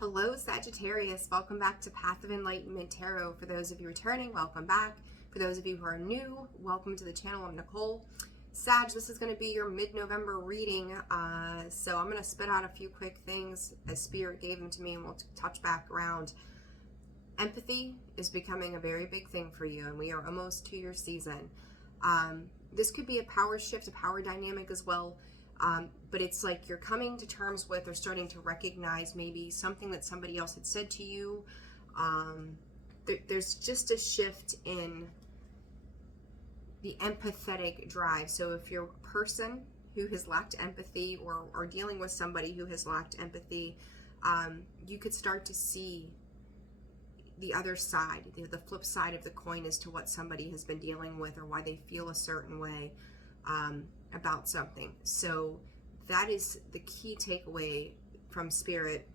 Hello, Sagittarius. Welcome back to Path of Enlightenment Tarot. For those of you returning, welcome back. For those of you who are new, welcome to the channel. I'm Nicole. Sag, this is going to be your mid-November reading. So I'm going to spit out a few quick things as Spirit gave them to me, and we'll touch back around. Empathy is becoming a very big thing for you, and we are almost to your season. This could be a power shift, a power dynamic as well. But it's like you're coming to terms with or starting to recognize maybe something that somebody else had said to you. There's just a shift in the empathetic drive. So if you're a person who has lacked empathy or dealing with somebody who has lacked empathy, you could start to see the other side, the flip side of the coin as to what somebody has been dealing with or why they feel a certain way about something. So that is the key takeaway from Spirit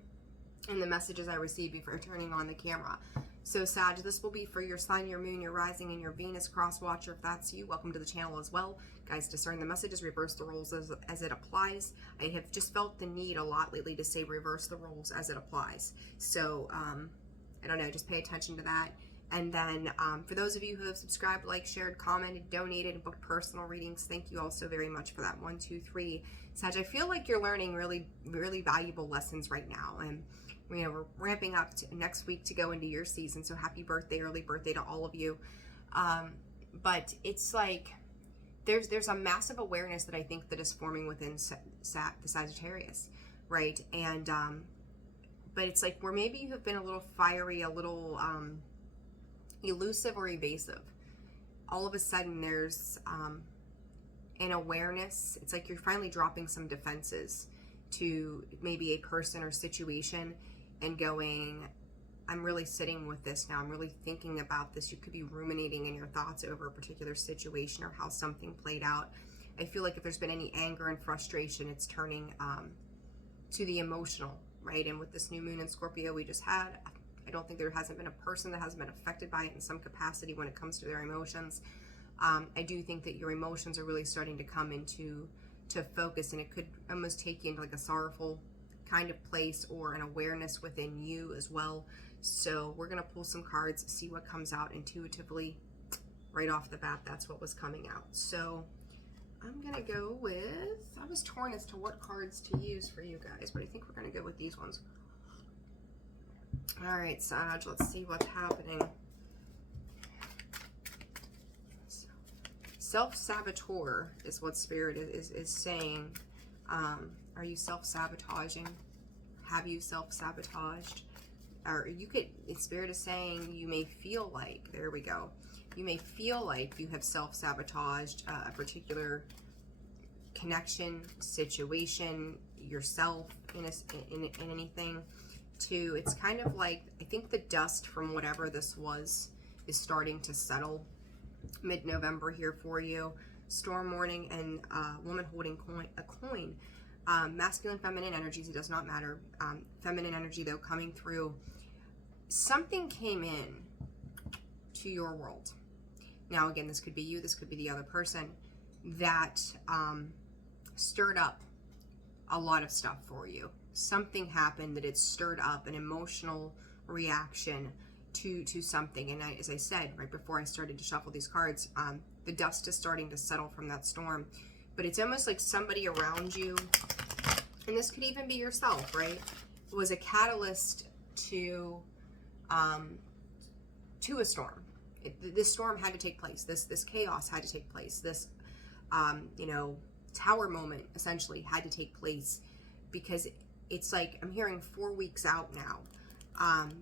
and the messages I received before turning on the camera. So Sag, this will be for your sun, your moon, your rising, and your Venus cross watcher. If that's you, welcome to the channel as well. Guys, discern the messages, reverse the roles as it applies. I have just felt the need a lot lately to say reverse the roles as it applies. So I don't know, just pay attention to that. And then for those of you who have subscribed, liked, shared, commented, donated, and booked personal readings, thank you all so very much for that. 1, 2, 3. Sag, I feel like you're learning really, really valuable lessons right now. And we're ramping up to next week to go into your season. So happy birthday, early birthday to all of you. But it's like there's a massive awareness that I think that is forming within the Sagittarius, right? And but it's like where maybe you have been a little fiery, a little elusive or evasive. All of a sudden there's an awareness. It's like you're finally dropping some defenses to maybe a person or situation and going, I'm really sitting with this now. I'm really thinking about this. You could be ruminating in your thoughts over a particular situation or how something played out. I feel like if there's been any anger and frustration, it's turning to the emotional, right? And with this new moon in Scorpio we just had, I don't think there hasn't been a person that hasn't been affected by it in some capacity when it comes to their emotions. I do think that your emotions are really starting to come into focus, and it could almost take you into like a sorrowful kind of place or an awareness within you as well. So we're going to pull some cards, see what comes out intuitively right off the bat. That's what was coming out. So I'm going to go with, I was torn as to what cards to use for you guys, but I think we're going to go with these ones. All right, Sag, let's see what's happening. Self-saboteur is what Spirit is saying. Are you self-sabotaging? Have you self-sabotaged? Or you could, Spirit is saying you may feel like, there we go. You may feel like you have self-sabotaged a particular connection, situation, yourself in anything. Too, it's kind of like, I think the dust from whatever this was is starting to settle mid-November here for you. Storm warning and woman holding a coin. Masculine, feminine energies, it does not matter. Feminine energy though coming through. Something came in to your world. Now again, this could be you, this could be the other person that stirred up a lot of stuff for you. Something happened that it stirred up an emotional reaction to something. And as I said right before I started to shuffle these cards, the dust is starting to settle from that storm. But it's almost like somebody around you, and this could even be yourself, right, was a catalyst to a storm. This storm had to take place. This chaos had to take place. This tower moment essentially had to take place, because it's like I'm hearing 4 weeks out now.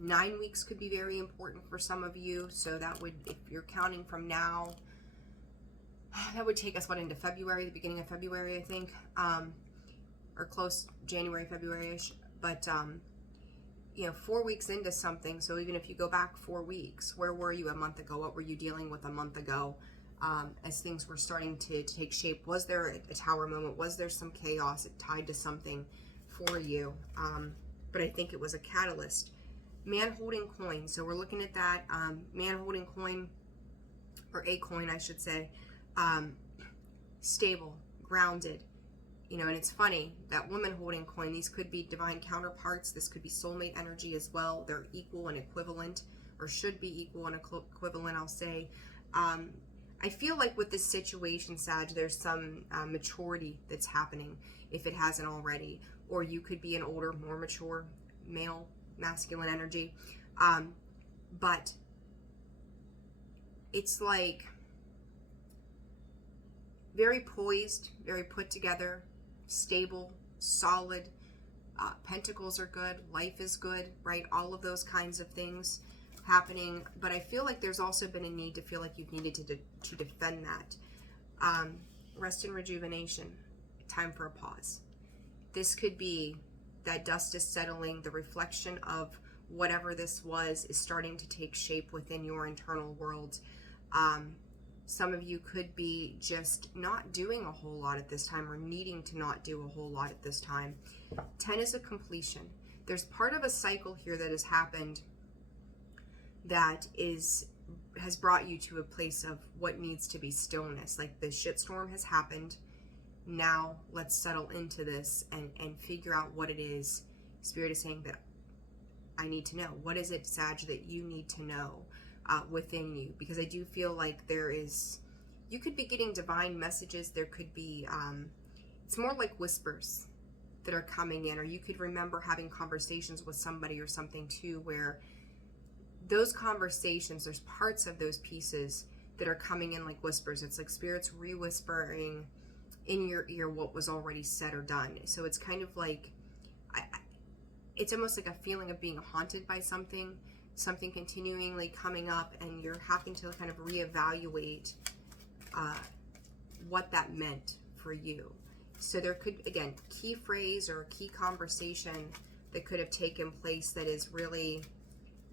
9 weeks could be very important for some of you. So that would, if you're counting from now, that would take us into February, the beginning of February, I think, or close January, February-ish. But 4 weeks into something. So even if you go back 4 weeks, where were you a month ago? What were you dealing with a month ago? As things were starting to take shape, was there a tower moment? Was there some chaos tied to something for you? But I think it was a catalyst. Man holding coin. So we're looking at that. Man holding coin, or a coin, I should say. Stable, grounded, You know, and it's funny, that woman holding coin, these could be divine counterparts. This could be soulmate energy as well. They're equal and equivalent, or should be equal and equivalent, I'll say. I feel like with this situation, Sag, there's some maturity that's happening, if it hasn't already. Or you could be an older, more mature male, masculine energy. But it's like very poised, very put together, stable, solid. Pentacles are good, life is good, right? All of those kinds of things happening. But I feel like there's also been a need to feel like you've needed to defend that. Rest and rejuvenation, time for a pause. This could be that dust is settling, the reflection of whatever this was is starting to take shape within your internal world. Some of you could be just not doing a whole lot at this time, or needing to not do a whole lot at this time. 10 is a completion. There's part of a cycle here that has happened that has brought you to a place of what needs to be stillness. Like the shitstorm has happened. Now let's settle into this and figure out what it is. Spirit is saying that I need to know. What is it, Sag, that you need to know within you? Because I do feel like you could be getting divine messages. There could be, it's more like whispers that are coming in, or you could remember having conversations with somebody or something too, where those conversations, there's parts of those pieces that are coming in like whispers. It's like Spirit's re-whispering in your ear what was already said or done. So it's kind of like, it's almost like a feeling of being haunted by something continually coming up, and you're having to kind of reevaluate what that meant for you. So there could, again, key phrase or key conversation that could have taken place that is really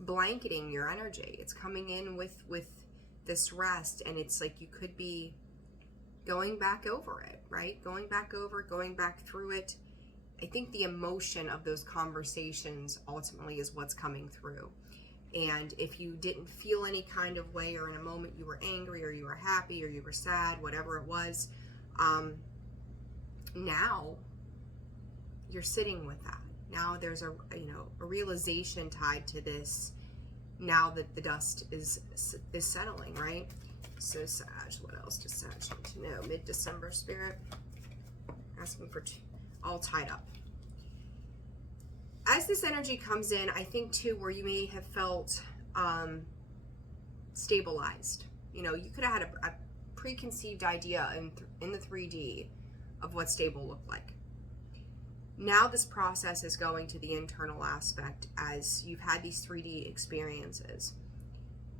blanketing your energy. It's coming in with this rest, and it's like you could be going back over it, right? Going back through it. I think the emotion of those conversations ultimately is what's coming through. And if you didn't feel any kind of way, or in a moment you were angry, or you were happy, or you were sad, whatever it was, now you're sitting with that. Now there's a realization tied to this, now that the dust is settling, right? So Sag, what else does Sag need to know? Mid-December, Spirit, asking for all tied up. As this energy comes in, I think too, where you may have felt stabilized. You know, you could have had a preconceived idea in the 3D of what stable looked like. Now this process is going to the internal aspect as you've had these 3D experiences.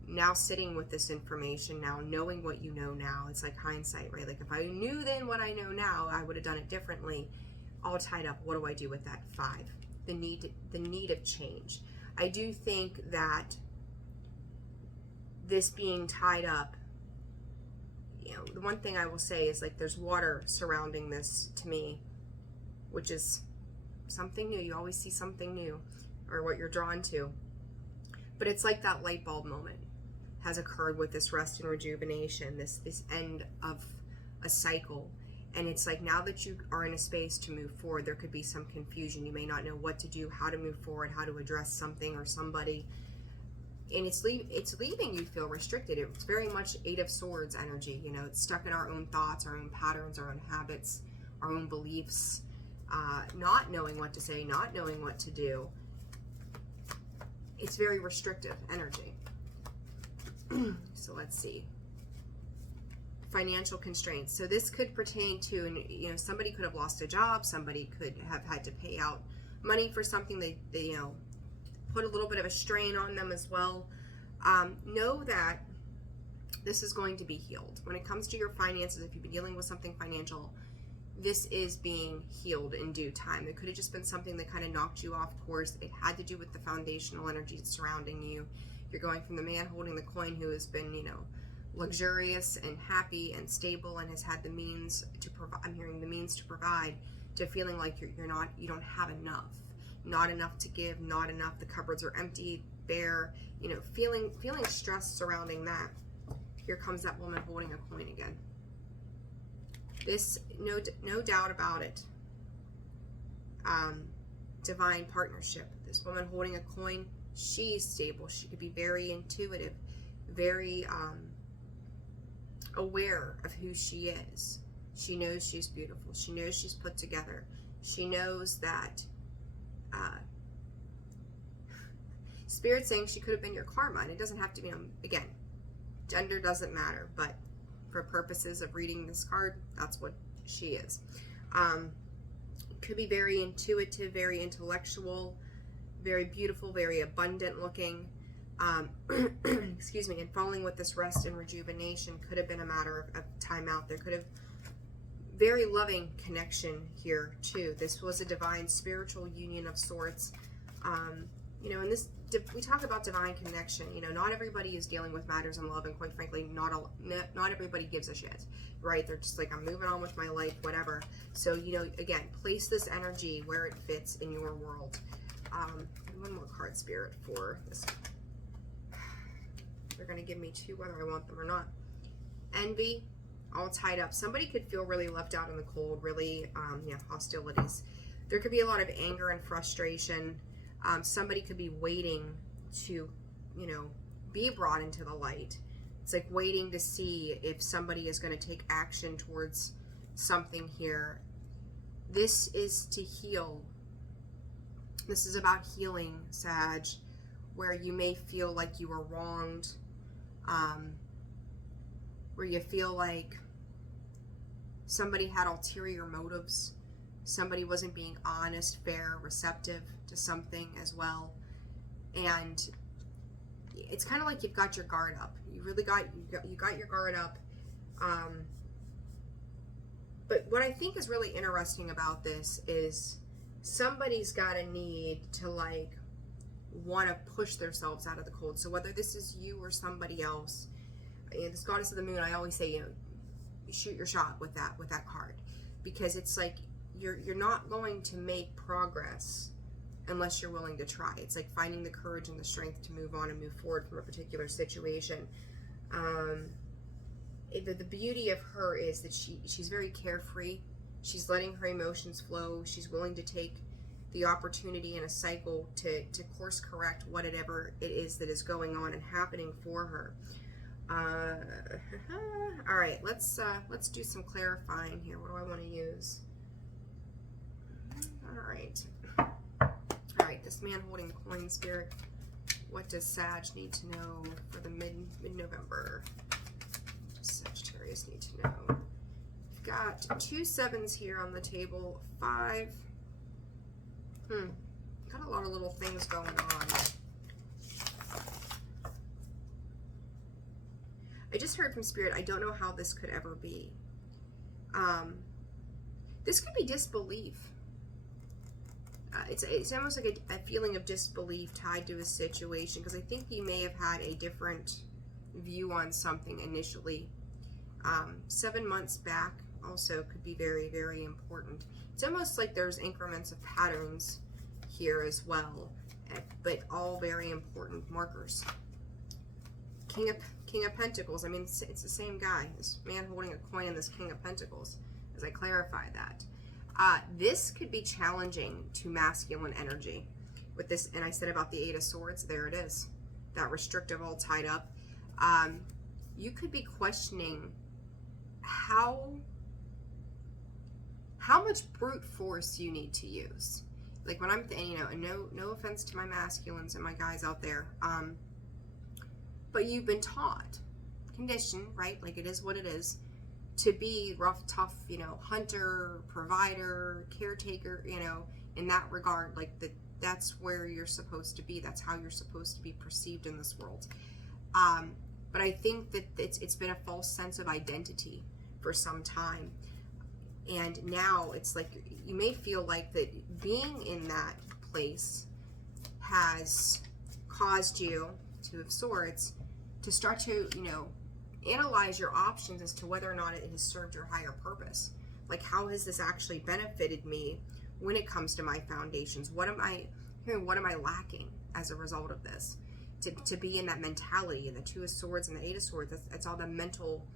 Now sitting with this information, now knowing what you know now, it's like hindsight, right? Like if I knew then what I know now, I would have done it differently. All tied up. What do I do with that? 5. The need of change. I do think that this being tied up, you know, the one thing I will say is like there's water surrounding this to me, which is something new. You always see something new, or what you're drawn to. But it's like that light bulb moment has occurred with this rest and rejuvenation, this end of a cycle. And it's like now that you are in a space to move forward, there could be some confusion. You may not know what to do, how to move forward, how to address something or somebody. And it's leaving you feel restricted. It's very much 8 of Swords energy. You know, it's stuck in our own thoughts, our own patterns, our own habits, our own beliefs, not knowing what to say, not knowing what to do. It's very restrictive energy. So let's see. Financial constraints. So this could pertain to, you know, somebody could have lost a job, somebody could have had to pay out money for something. They you know, put a little bit of a strain on them as well. Know that this is going to be healed. When it comes to your finances, if you've been dealing with something financial, this is being healed in due time. It could have just been something that kind of knocked you off course. It had to do with the foundational energy surrounding you. You're going from the man holding the coin who has been, you know, luxurious and happy and stable and has had the means to provide, I'm hearing the means to provide, to feeling like you don't have enough, not enough to give, not enough, the cupboards are empty, bare, you know, feeling stress surrounding that. Here comes that woman holding a coin again. This, no doubt about it. Divine partnership. This woman holding a coin, she's stable. She could be very intuitive, very aware of who she is. She knows she's beautiful. She knows she's put together. She knows that Spirit's saying she could have been your karma, and it doesn't have to be, again, gender doesn't matter, but for purposes of reading this card, that's what she is. Could be very intuitive, very intellectual, very beautiful, very abundant looking. Excuse me, and falling with this rest and rejuvenation could have been a matter of time out. There could have very loving connection here too. This was a divine spiritual union of sorts. You know, and this, we talk about divine connection. You know, not everybody is dealing with matters in love, and quite frankly, not everybody gives a shit, right? They're just like, I'm moving on with my life, whatever. So, you know, again, place this energy where it fits in your world. One more card, Spirit, for this. They're going to give me two, whether I want them or not. Envy, all tied up. Somebody could feel really left out in the cold, really, hostilities. There could be a lot of anger and frustration. Somebody could be waiting to, you know, be brought into the light. It's like waiting to see if somebody is going to take action towards something here. This is to heal. This is about healing, Sag, where you may feel like you were wronged, where you feel like somebody had ulterior motives, somebody wasn't being honest, fair, receptive to something as well. And it's kind of like you've got your guard up. You really got your guard up. But what I think is really interesting about this is somebody's got a need to like want to push themselves out of the cold. So whether this is you or somebody else, this Goddess of the Moon, I always say, you know, shoot your shot with that card, because it's like you're not going to make progress unless you're willing to try. It's like finding the courage and the strength to move on and move forward from a particular situation. The beauty of her is that she's very carefree. She's letting her emotions flow. She's willing to take the opportunity in a cycle to course correct whatever it is that is going on and happening for her. All right, let's do some clarifying here. What do I want to use? All right, this man holding the coin, Spirit. What does Sag need to know for the mid-November? Sagittarius need to know. We've got 2 7s here on the table. 5. Got a lot of little things going on. I just heard from Spirit, I don't know how this could ever be. This could be disbelief. It's almost like a feeling of disbelief tied to a situation, because I think you may have had a different view on something initially. 7 months back also could be very, very important. It's almost like there's increments of patterns here as well, but all very important markers. King of Pentacles. I mean, it's the same guy. This man holding a coin and this King of Pentacles, as I clarify that. This could be challenging to masculine energy with this, and I said about the 8 of Swords, there it is. That restrictive all tied up. You could be questioning how much brute force you need to use. Like when I'm, no offense to my masculines and my guys out there, but you've been taught, conditioned, right? Like it is what it is, to be rough, tough, hunter, provider, caretaker, in that regard, like that's where you're supposed to be. That's how you're supposed to be perceived in this world. But I think that it's been a false sense of identity for some time. And now it's like you may feel like that being in that place has caused you, 2 of Swords, to start to, analyze your options as to whether or not it has served your higher purpose. Like, how has this actually benefited me when it comes to my foundations? What am I lacking as a result of this? To be in that mentality, and the 2 of Swords and the 8 of Swords, that's all the mental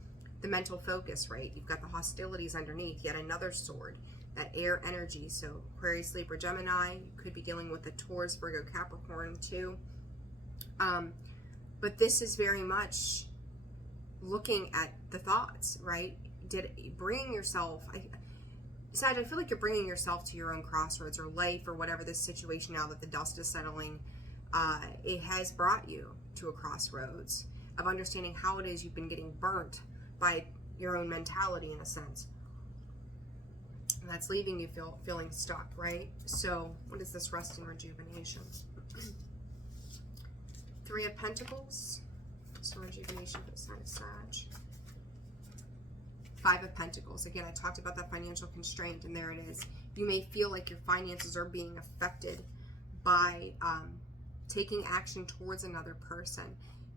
the mental focus, right? You've got the hostilities underneath, yet another sword, that air energy. So Aquarius, Libra, Gemini, you could be dealing with a Taurus, Virgo, Capricorn too. But this is very much looking at the thoughts, right? Bringing yourself, Sag, I feel like you're bringing yourself to your own crossroads, or life, or whatever this situation, now that the dust is settling, it has brought you to a crossroads of understanding how it is you've been getting burnt by your own mentality, in a sense. And that's leaving you feeling stuck, right? So what is this rest and rejuvenation? Three of Pentacles. So rejuvenation for the sign of Sag. Five of Pentacles. Again, I talked about that financial constraint, and there it is. You may feel like your finances are being affected by taking action towards another person.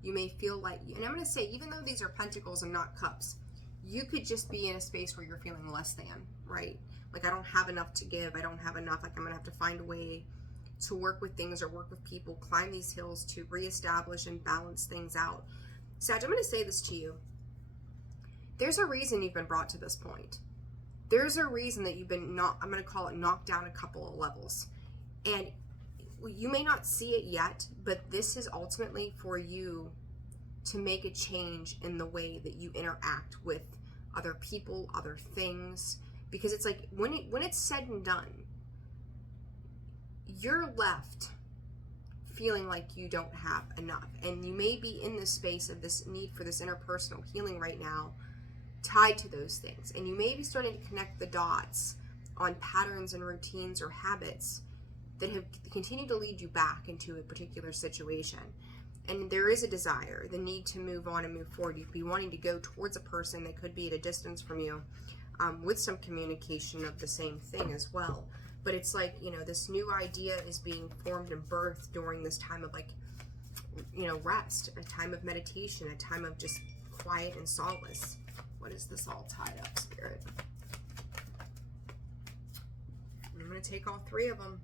You may feel like, and I'm going to say, even though these are Pentacles and not Cups, you could just be in a space where you're feeling less than, right? Like, I don't have enough to give. I don't have enough. Like, I'm going to have to find a way to work with things or work with people, climb these hills to reestablish and balance things out. Sag, I'm going to say this to you. There's a reason you've been brought to this point. There's a reason that you've been I'm going to call it knocked down a couple of levels. And you may not see it yet, but this is ultimately for you to make a change in the way that you interact with other people, other things. Because it's like, when it's said and done, you're left feeling like you don't have enough. And you may be in this space of this need for this interpersonal healing right now, tied to those things. And you may be starting to connect the dots on patterns and routines or habits that have continued to lead you back into a particular situation. And there is a desire, the need to move on and move forward. You'd be wanting to go towards a person that could be at a distance from you, with some communication of the same thing as well. But it's like, you know, this new idea is being formed and birthed during this time of, like, you know, rest, a time of meditation, a time of just quiet and solace. What is this all tied up, Spirit? I'm going to take all three of them.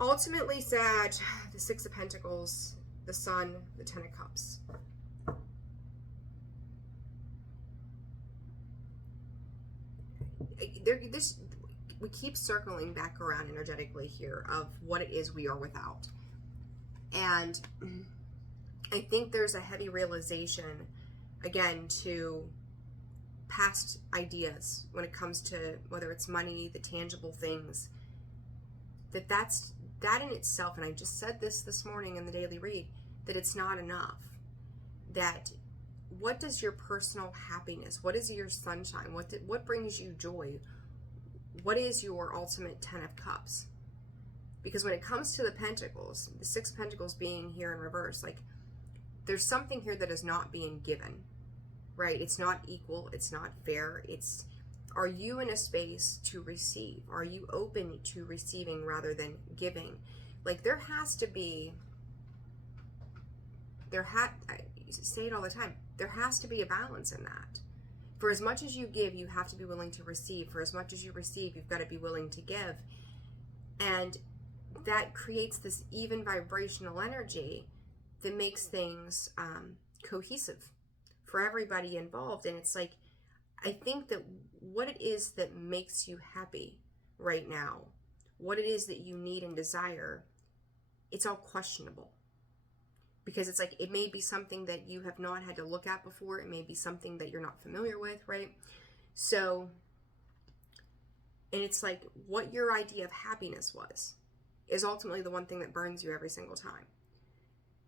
Ultimately, Sag, the Six of Pentacles, the Sun, the Ten of Cups. We keep circling back around energetically here of what it is we are without. And I think there's a heavy realization, again, to past ideas when it comes to whether it's money, the tangible things, that in itself, and I just said this morning in the daily read, that it's not enough. That what does your personal happiness, what is your sunshine, what brings you joy, what is your ultimate Ten of Cups? Because when it comes to the Pentacles, the Six of Pentacles being here in reverse, like, there's something here that is not being given, right? It's not equal, it's not fair. It's, are you in a space to receive? Are you open to receiving rather than giving? Like, there has to be, I say it all the time, there has to be a balance in that. For as much as you give, you have to be willing to receive. For as much as you receive, you've got to be willing to give. And that creates this even vibrational energy that makes things cohesive for everybody involved. And it's like, I think that what it is that makes you happy right now, what it is that you need and desire, it's all questionable. Because it's like, it may be something that you have not had to look at before. It may be something that you're not familiar with, right? So, and it's like, what your idea of happiness was is ultimately the one thing that burns you every single time.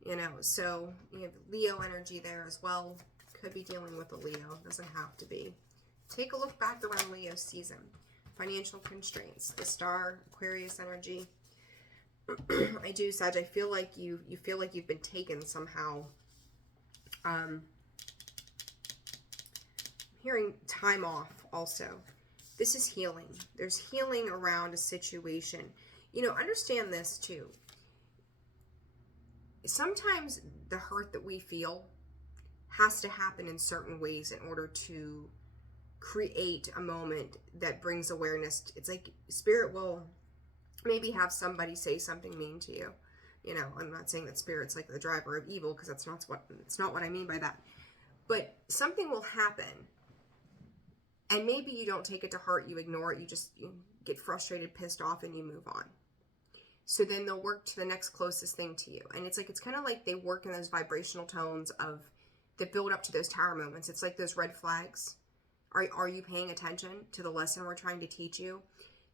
You know, so you have Leo energy there as well. Could be dealing with a Leo. Doesn't have to be. Take a look back around Leo season. Financial constraints. The Star, Aquarius energy. I do, Sag. I feel like you feel like you've been taken somehow. I'm hearing time off also. This is healing. There's healing around a situation. You know, understand this too. Sometimes the hurt that we feel has to happen in certain ways in order to create a moment that brings awareness. It's like Spirit will maybe have somebody say something mean to you. You know, I'm not saying that Spirit's like the driver of evil, because it's not what I mean by that. But something will happen, and maybe you don't take it to heart, you ignore it, you get frustrated, pissed off, and you move on. So then they'll work to the next closest thing to you. And it's kind of like they work in those vibrational tones that build up to those tower moments. It's like those red flags. Are you paying attention to the lesson we're trying to teach you?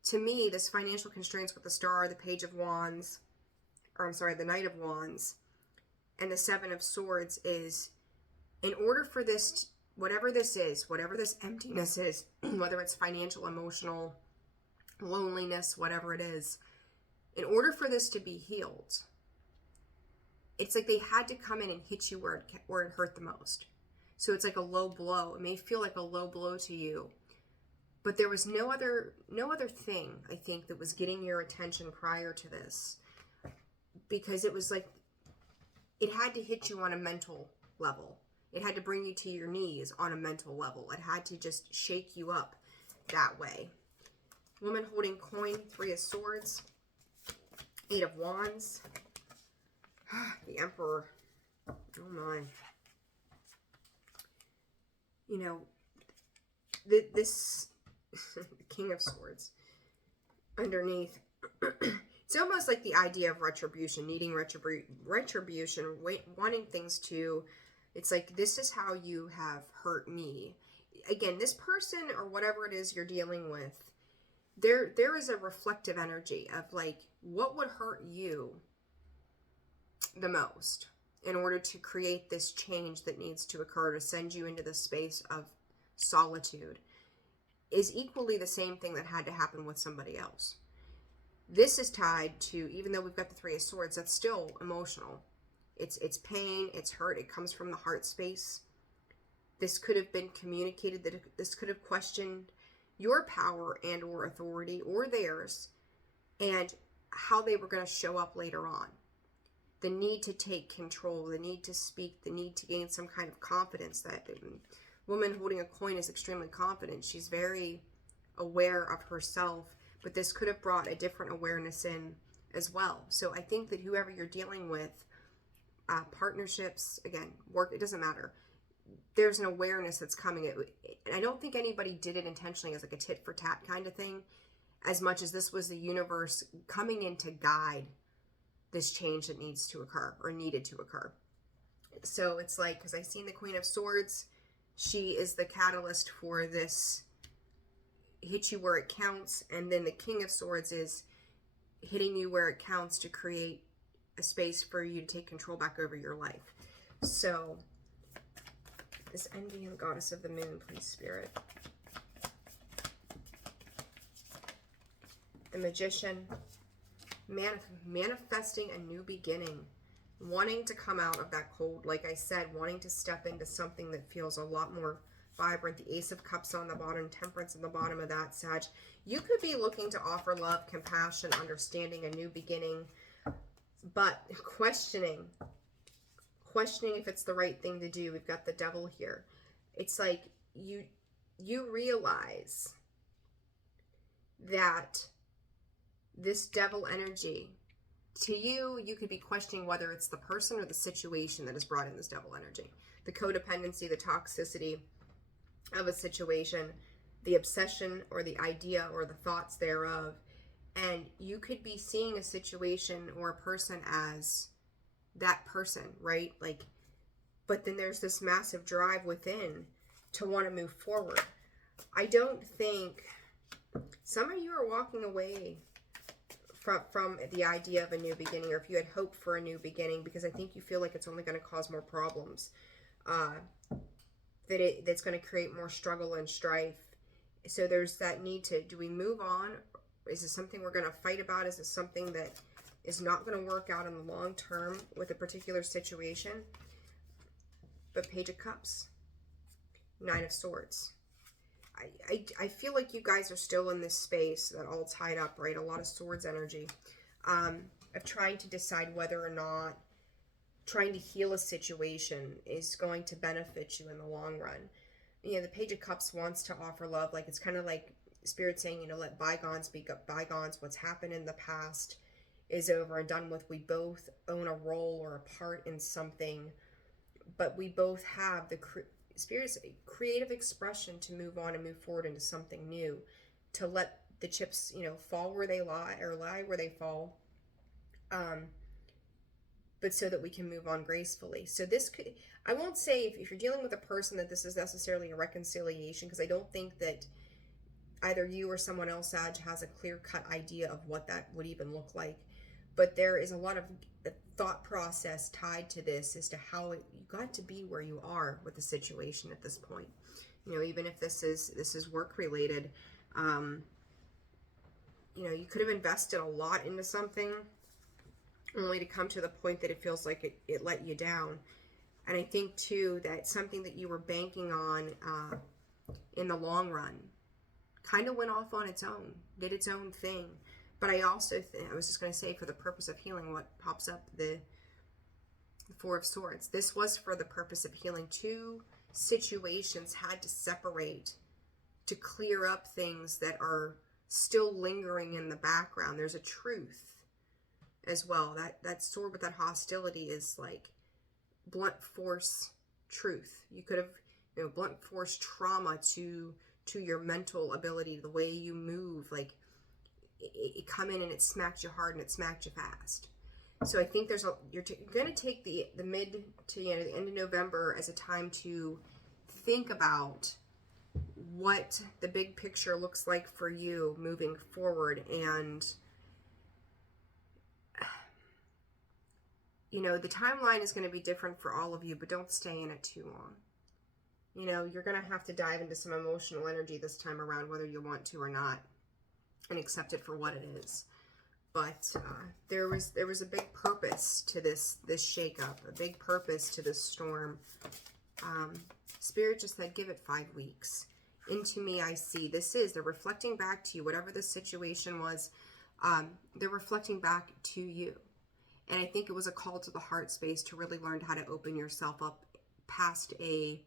To me, this financial constraints with the Star, the Page of Wands, the Knight of Wands, and the Seven of Swords is, in order for this, whatever this emptiness is, whether it's financial, emotional, loneliness, whatever it is, in order for this to be healed, it's like they had to come in and hit you where it hurt the most. So it's like a low blow. It may feel like a low blow to you, but there was no other thing, I think, that was getting your attention prior to this, because it was like it had to hit you on a mental level. It had to bring you to your knees on a mental level. It had to just shake you up that way. Woman holding coin, Three of Swords, Eight of Wands, the Emperor. Oh my. You know, this King of Swords underneath. It's almost like the idea of retribution, needing retribution, wanting things to, it's like, this is how you have hurt me. Again, this person or whatever it is you're dealing with, there is a reflective energy of like, what would hurt you the most in order to create this change that needs to occur to send you into the space of solitude, is equally the same thing that had to happen with somebody else. This is tied to, even though we've got the Three of Swords, that's still emotional. It's pain, it's hurt, it comes from the heart space. This could have been communicated, this could have questioned your power and or authority or theirs, and how they were going to show up later on. The need to take control, the need to speak, the need to gain some kind of confidence. That woman holding a coin is extremely confident. She's very aware of herself, but this could have brought a different awareness in as well. So I think that whoever you're dealing with, partnerships, again, work, it doesn't matter. There's an awareness that's coming. And I don't think anybody did it intentionally as like a tit for tat kind of thing, as much as this was the universe coming in to guide this change that needs to occur or needed to occur. So it's like, because I've seen the Queen of Swords, she is the catalyst for this hit you where it counts, and then the King of Swords is hitting you where it counts to create a space for you to take control back over your life. So this ending, Goddess of the Moon, please, Spirit. The Magician, manifesting a new beginning, wanting to come out of that cold, like I said, wanting to step into something that feels a lot more vibrant. The Ace of Cups on the bottom, Temperance on the bottom of that, Sag. You could be looking to offer love, compassion, understanding, a new beginning, but questioning if it's the right thing to do. We've got the Devil here. It's like you realize that this Devil energy, to you could be questioning whether it's the person or the situation that has brought in this Devil energy. The codependency, the toxicity of a situation, the obsession or the idea or the thoughts thereof. And you could be seeing a situation or a person as that person, right? Like, but then there's this massive drive within to want to move forward. I don't think, some of you are walking away from the idea of a new beginning, or if you had hope for a new beginning, because I think you feel like it's only going to cause more problems, that's going to create more struggle and strife. So there's that need to, do we move on? Is this something we're going to fight about? Is this something that is not going to work out in the long term with a particular situation? But Page of Cups, Nine of Swords. I feel like you guys are still in this space that all tied up, right? A lot of swords energy, of trying to decide whether or not trying to heal a situation is going to benefit you in the long run. You know, the Page of Cups wants to offer love. Like, it's kind of like Spirit saying, you know, let bygones be bygones. What's happened in the past is over and done with. We both own a role or a part in something, but we both have Spirit's creative expression to move on and move forward into something new, to let the chips, fall where they lie, or lie where they fall, but so that we can move on gracefully. So this could, I won't say if you're dealing with a person that this is necessarily a reconciliation, because I don't think that either you or someone else, Sag, has a clear-cut idea of what that would even look like. But there is a lot of thought process tied to this as to how you got to be where you are with the situation at this point. Even if this is work related, you could have invested a lot into something only to come to the point that it feels like it let you down. And I think too that something that you were banking on in the long run kind of went off on its own, did its own thing. But I also I was just going to say, for the purpose of healing, what pops up, the Four of Swords. This was for the purpose of healing. Two situations had to separate to clear up things that are still lingering in the background. There's a truth as well. That sword with that hostility is like blunt force truth. You could have, blunt force trauma to your mental ability, the way you move, like it come in and it smacked you hard and it smacked you fast. So I think you're going to take the mid to the end of November as a time to think about what the big picture looks like for you moving forward. And the timeline is going to be different for all of you, but don't stay in it too long. You're going to have to dive into some emotional energy this time around, whether you want to or not, and accept it for what it is. But there was a big purpose to this shakeup, a big purpose to this storm. Spirit just said, give it 5 weeks. Into me, I see. They're reflecting back to you. Whatever the situation was, they're reflecting back to you. And I think it was a call to the heart space to really learn how to open yourself up past a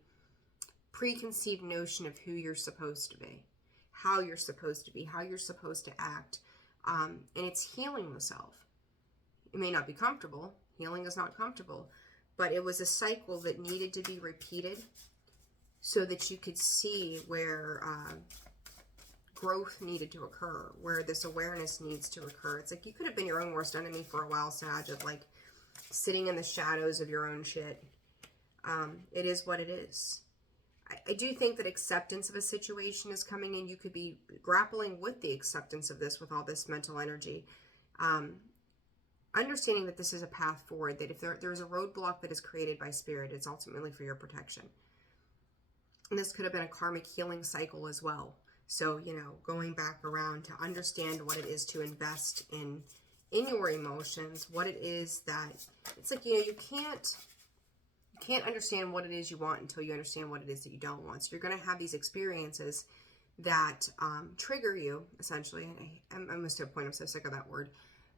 preconceived notion of who you're supposed to be, how you're supposed to be, how you're supposed to act. And it's healing the self. It may not be comfortable. Healing is not comfortable. But it was a cycle that needed to be repeated so that you could see where growth needed to occur, where this awareness needs to occur. It's like you could have been your own worst enemy for a while, Sag, of like sitting in the shadows of your own shit. It is what it is. I do think that acceptance of a situation is coming in. You could be grappling with the acceptance of this with all this mental energy. Understanding that this is a path forward, that if there's a roadblock that is created by Spirit, it's ultimately for your protection. And this could have been a karmic healing cycle as well. So, going back around to understand what it is to invest in your emotions, what it is that, it's like, you can't understand what it is you want until you understand what it is that you don't want. So you're going to have these experiences that trigger you, essentially. And I'm almost to a point, I'm so sick of that word.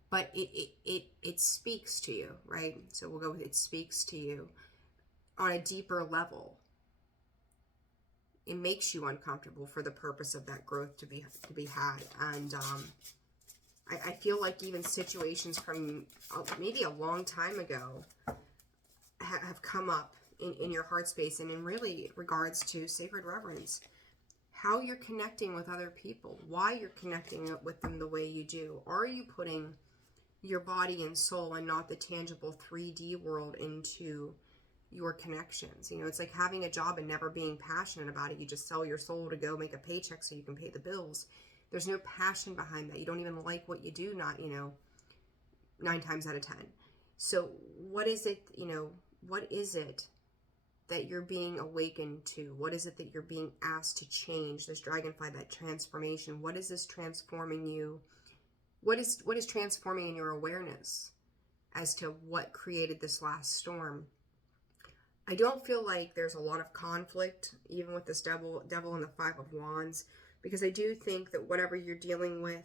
But it speaks to you, right? So we'll go with it speaks to you on a deeper level. It makes you uncomfortable for the purpose of that growth to be had. And I feel like even situations from maybe a long time ago have come up in your heart space, and in really regards to sacred reverence, how you're connecting with other people, why you're connecting with them the way you do. Are you putting your body and soul and not the tangible 3D world into your connections? It's like having a job and never being passionate about it. You just sell your soul to go make a paycheck so you can pay the bills. There's no passion behind that. You don't even like what you do, not 9 times out of 10. So what is it, what is it that you're being awakened to? What is it that you're being asked to change? This dragonfly, that transformation. What is this transforming you? What is transforming in your awareness as to what created this last storm? I don't feel like there's a lot of conflict, even with this devil and the 5 of Wands, because I do think that whatever you're dealing with,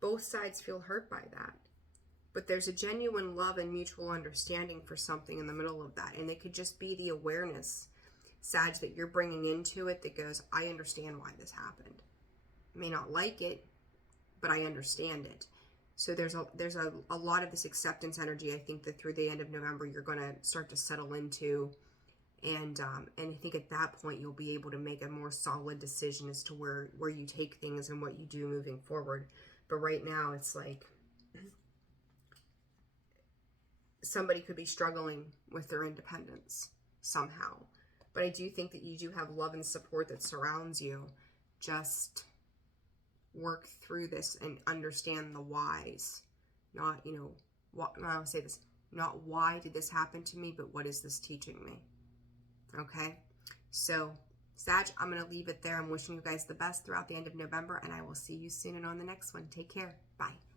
both sides feel hurt by that. But there's a genuine love and mutual understanding for something in the middle of that. And it could just be the awareness, Sag, that you're bringing into it that goes, I understand why this happened. I may not like it, but I understand it. So there's a lot of this acceptance energy. I think that through the end of November, you're going to start to settle into And I think at that point you'll be able to make a more solid decision as to where you take things and what you do moving forward. But right now it's like somebody could be struggling with their independence somehow. But I do think that you do have love and support that surrounds you. Just work through this and understand the whys. Not, you know, what, I'll say this, not why did this happen to me, but what is this teaching me? Okay? So, Sag, I'm going to leave it there. I'm wishing you guys the best throughout the end of November, and I will see you soon and on the next one. Take care. Bye.